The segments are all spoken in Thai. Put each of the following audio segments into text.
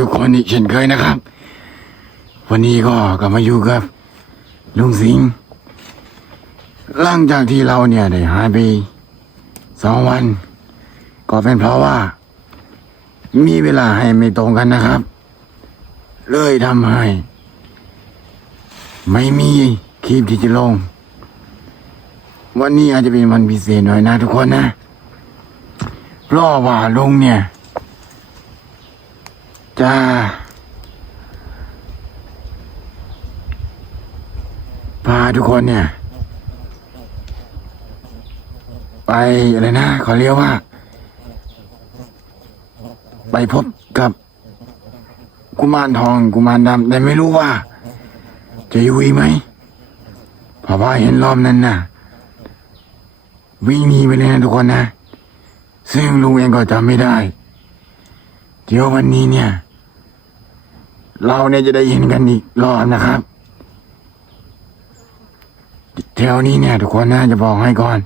ทุกๆคนอีกเช่นเคยนะครับ วันนี้ก็กลับมาอยู่กับลุงสิงห์หลังจากที่เราเนี่ยได้หายไปสองวัน ก็เป็นเพราะว่า มีเวลาให้ไม่ตรงกันนะครับ เลยทำให้ ไม่มีคลิปที่จะลง วันนี้อาจจะเป็นวันพิเศษหน่อยนะทุกคนนะเพราะว่าลุงเนี่ย จะพาทุกคนเนี่ย ไปอะไรนะขาเรียกว่า ไปพบกับ กุมารทองกุมารดำแต่ไม่รู้ว่า จะอยู่อีกไหมเพราะว่าเห็นรอบนั้นน่ะ วิ่งหนีไปเลยนะทุกคนนะ ซึ่งลุงเองก็จำไม่ได้ เดี๋ยววันนี้เนี่ย เราเนี่ยจะได้เห็นกันอีกรอบนะครับแถวนี้เนี่ย ทุกคนนะจะบอกให้ก่อน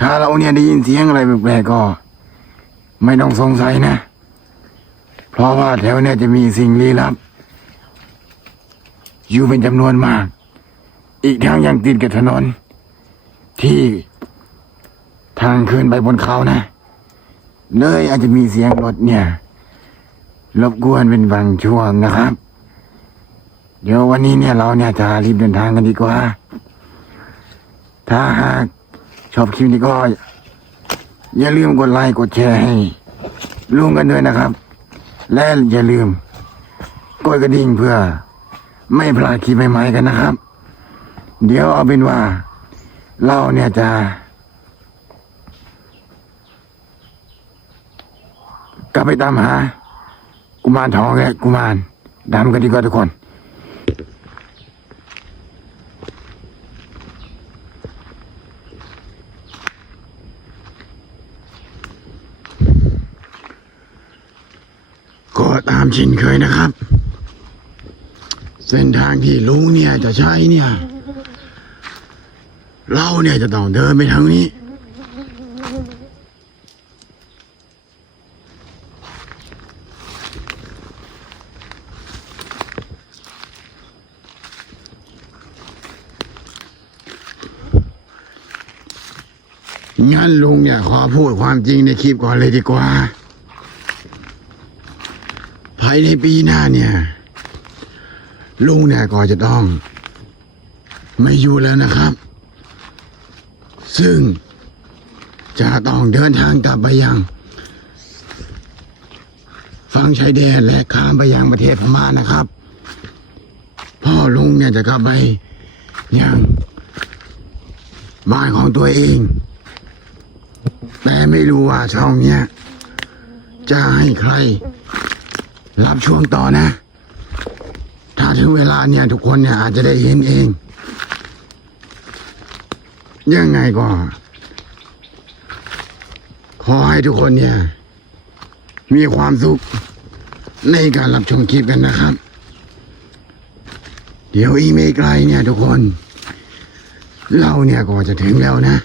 ถ้าเราเนี่ยได้ยินเสียงอะไรแปลกๆก็ ไม่ต้องสงสัยนะ เพราะว่าแถวเนี่ยจะมีสิ่งลี้ลับ อยู่เป็นจำนวนมาก อีกทั้งยังติดกับถนน ที่ทางขึ้นไปบนเขานะ เลยอาจจะมีเสียงรถเนี่ย รบกวนเป็นบางช่วงนะครับ เดี๋ยววันนี้เนี่ยเราเนี่ยจะรีบเดินทางกันดีกว่า ถ้าหากชอบคลิปนี้ก็ อย่าลืมกดไลค์กดแชร์ให้ลุงกันด้วยนะครับ และอย่าลืมกดกระดิ่งเพื่อ ไม่พลาดคลิปใหม่ๆกันนะครับ เดี๋ยวเอาเป็นว่า เราเนี่ยจะ กลับไปตามหา กุมารทองและกุมารดำกันดีกว่าทุกคนก็ตามชินเคยนะครับ เส้นทางที่ลุงเนี่ยจะใช้เนี่ย เราเนี่ยจะต้องเดินไปทางนี้ งั้นลุงเนี่ยขอพูดความจริงในคลิปก่อนเลยดีกว่า ภายในปีหน้าเนี่ย ลุงเนี่ยก็จะต้อง ไม่อยู่แล้วนะครับ ซึ่งจะต้องเดินทางกลับไปยัง ฝั่งชายแดนและข้ามไปยังประเทศพม่านะครับ พ่อลุงเนี่ยจะกลับไปยังบ้านของตัวเอง แต่ไม่รู้ว่าช่องเนี้ย จะให้ใคร รับช่วงต่อนะ ถ้าถึงเวลาเนี่ยทุกคนเนี่ยอาจจะได้เห็นเอง ยังไงก็ ขอให้ทุกคนเนี่ย มีความสุขในการรับชมคลิปกันนะครับ เดี๋ยวอีกไม่ไกลเนี่ยทุกคน เราเนี่ยก็จะถึงแล้วนะ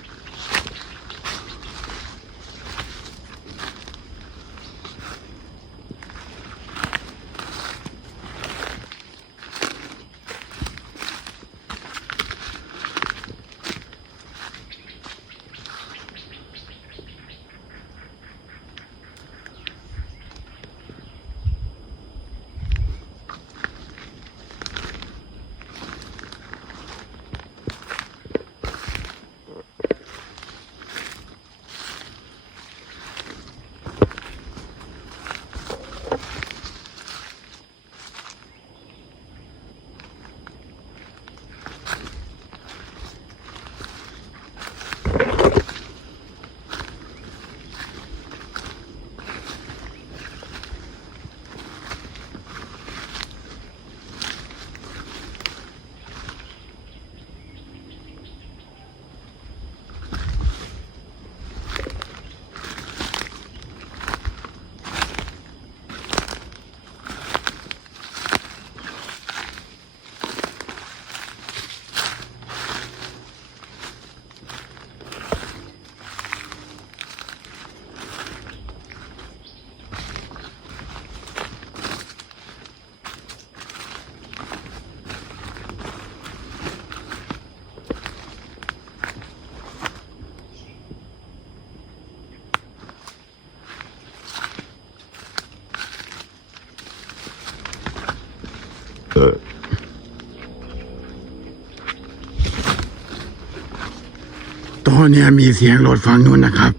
ตอนนี้มีเสียงรถฝั่งนู้นนะครับ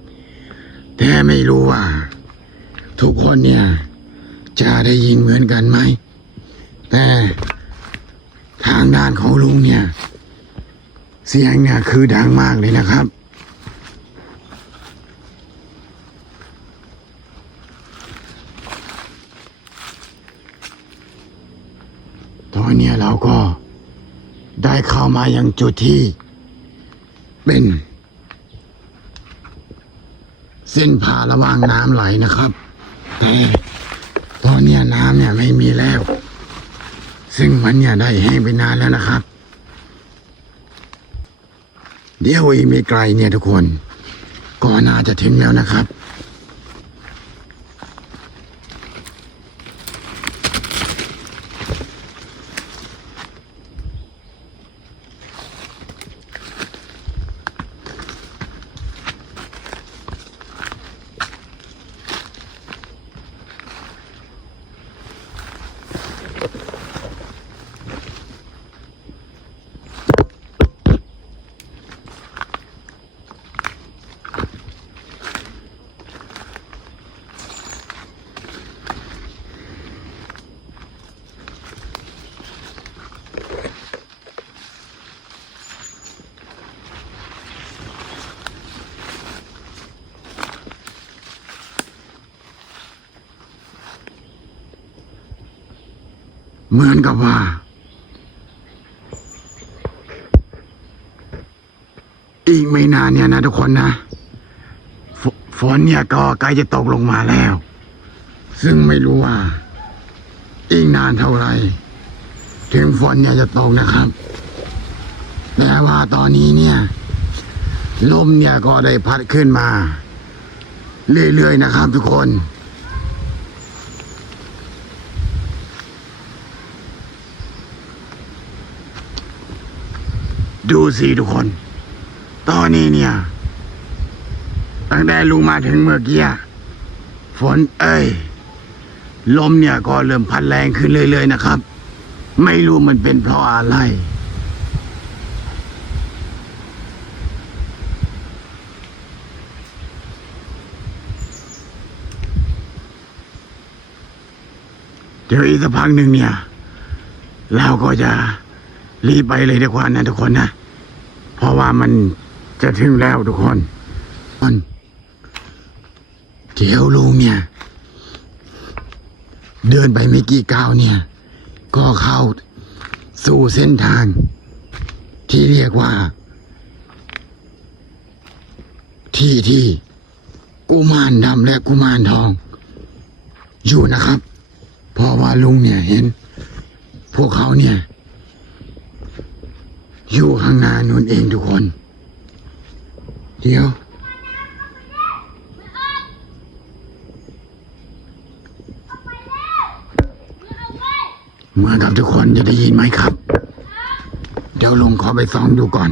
แต่ไม่รู้ว่า ทุกคนเนี่ย จะได้ยินเหมือนกันไหม แต่ทางด้านของลุงเนี่ย เสียงเนี่ยคือดังมากเลยนะครับตอนนี้เราก็ได้เข้ามายังจุดที่ เป็น เส้นผ่าระหว่างน้ำไหลนะครับ แต่ตอนนี้น้ำเนี่ยไม่มีแล้ว ซึ่งมันเนี่ยได้แห้งไปนานแล้วนะครับ เดี๋ยวอีกไม่ไกลเนี่ยทุกคน ก็น่าจะถึงแล้วนะครับ เหมือนกับว่า อีกไม่นานเนี่ยนะทุกคนนะฝฝนเนี่ยก็ใกล้จะตกลงมาแล้ว ซึ่งไม่รู้ว่า อีกนานเท่าไหร่ถึงฝนเนี่ยจะตกนะครับ แต่ว่าตอนนี้เนี่ย ลมเนี่ยก็ได้พัดขึ้นมา เรื่อยๆนะครับทุกคน ดูสิทุกคน ตอนนี้เนี่ย ตั้งแต่ลุงมาถึงเมื่อกี้ฝนเอ้ย ลมเนี่ยก็เริ่มพัดแรงขึ้นเรื่อยๆนะครับ ไม่รู้มันเป็นเพราะอะไร เดี๋ยวอีกสักพักหนึ่งเนี่ย เราก็จะ รีบไปเลยดีกว่านะทุกคนนะเพราะว่ามันจะถึงแล้วทุกคนมันเดี๋ยวลุงเนี่ย เดินไปไม่กี่ก้าวเนี่ย ก็เข้าสู่เส้นทาง ที่เรียกว่า ที่ที่กุมารดำและกุมารทอง อยู่นะครับ เพราะว่าลุงเนี่ยเห็น พวกเขาเนี่ย อยู่ข้างหน้านู่นเองทุกคน เดี๋ยว เมื่อนกับทุกคนจะได้ยินไหมครับ เดี๋ยวลุงขอไปส่องดูก่อน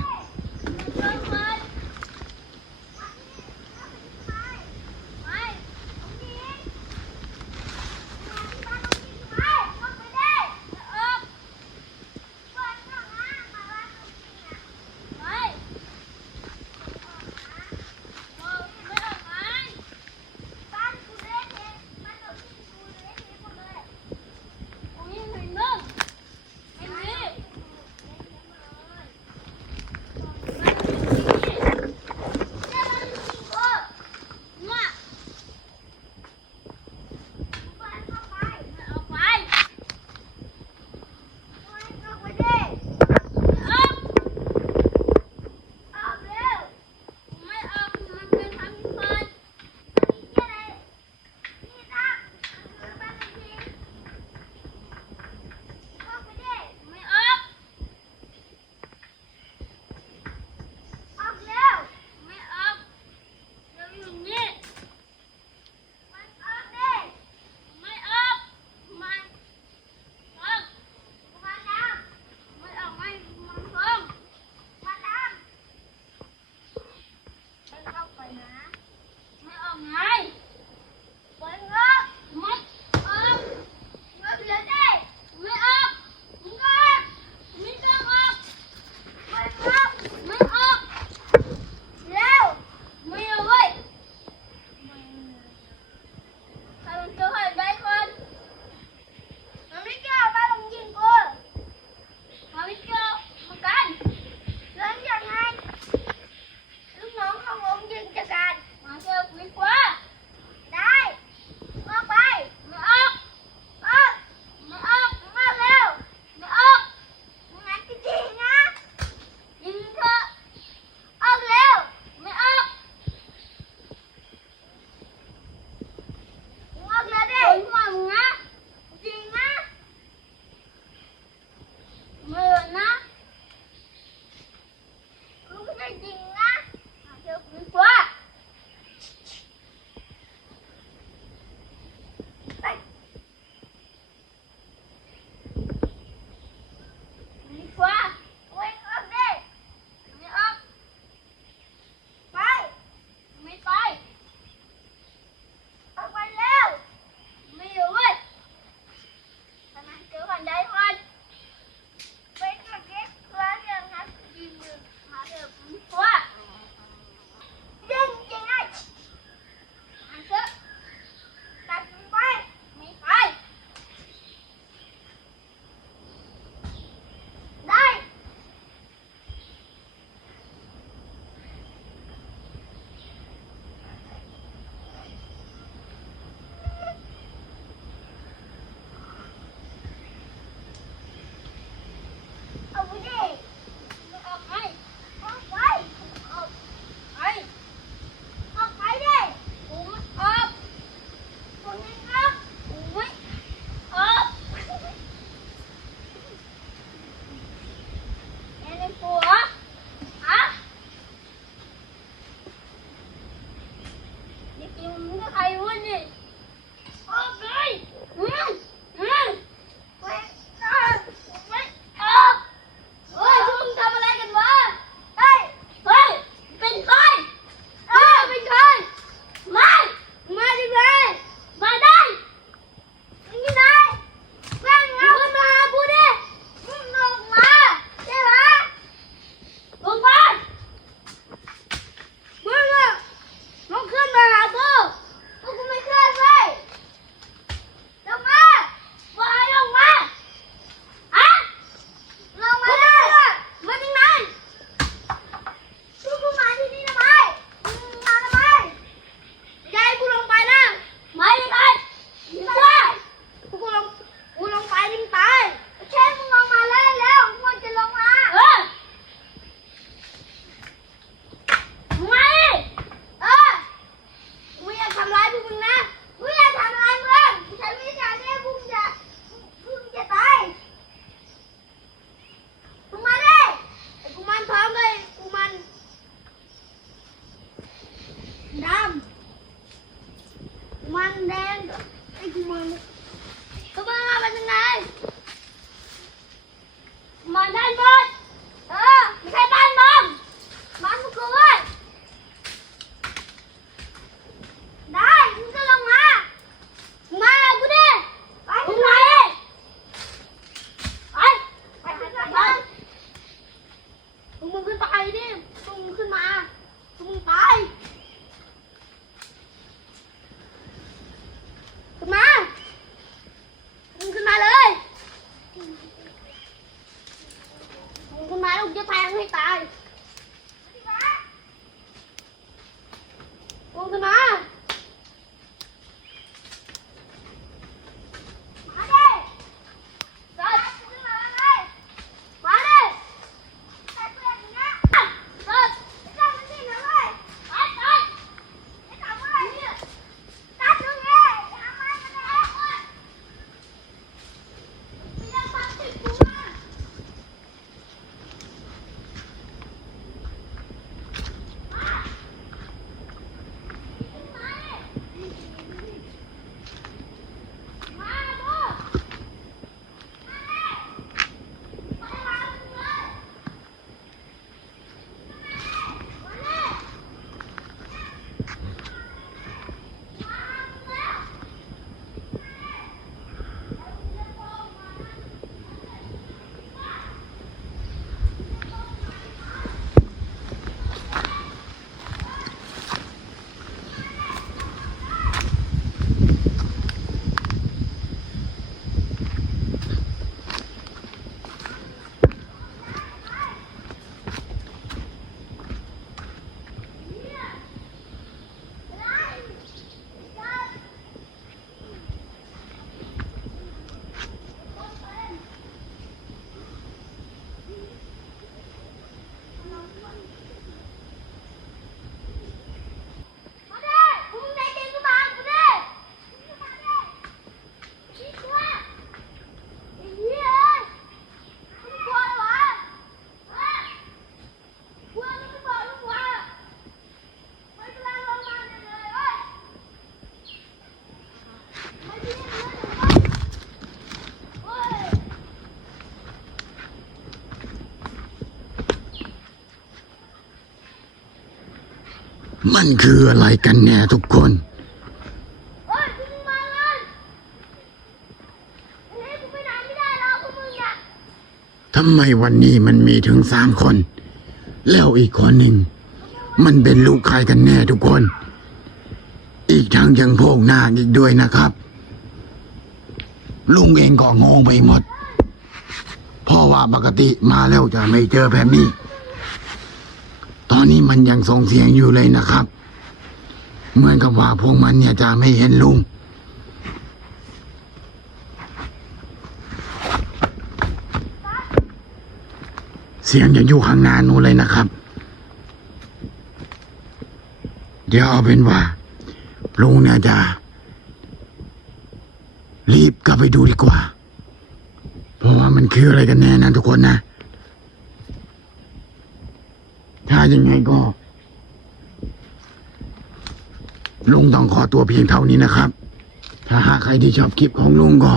cơ hội đây con. Mami kêu ba đồng nhìn cô? Mami kêu một con. Lớn dần anh. Lúc nó không ổn dừng cho cạn Mami kêu quý quá? มันคืออะไรกันแน่ทุกคนทำไมวันนี้มันมีถึงสามคน แล้วอีกคนหนึ่ง มันเป็นลูกใครกันแน่ทุกคน อีกทั้งยังโพกหน้าอีกด้วยนะครับ ลุงเองก็งงไปหมด เพราะว่าปกติมาแล้วจะไม่เจอแบบนี้ ตอนนี้มันยังส่งเสียงอยู่เลยนะครับ เหมือนกับว่าพวกมันเนี่ยจะไม่เห็นลุง เสียงยังอยู่ข้างหน้านู้นเลยนะครับ เดี๋ยวเอาเป็นว่าลุงเนี่ยจะรีบกลับไปดูดีกว่า เพราะว่ามันคืออะไรกันแน่นะทุกคนนะ ถ้า ยังไงก็ ลุงต้องขอตัวเพียงเท่านี้นะครับ ถ้าหากใครที่ชอบคลิปของลุงก็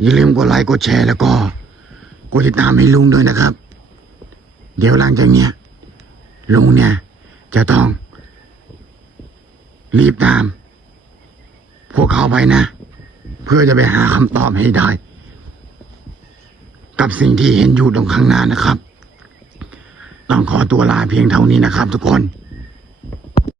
อย่าลืมกดไลค์กดแชร์แล้วก็ กดติดตามให้ลุงด้วยนะครับ เดี๋ยวหลังจากเนี้ยลุงเนี่ย จะต้อง รีบตาม พวกเขาไปนะ เพื่อจะไปหาคำตอบให้ได้ กับสิ่งที่เห็นอยู่ตรงข้างหน้านะครับ ต้องขอตัวลาเพียงเท่านี้นะครับทุกคน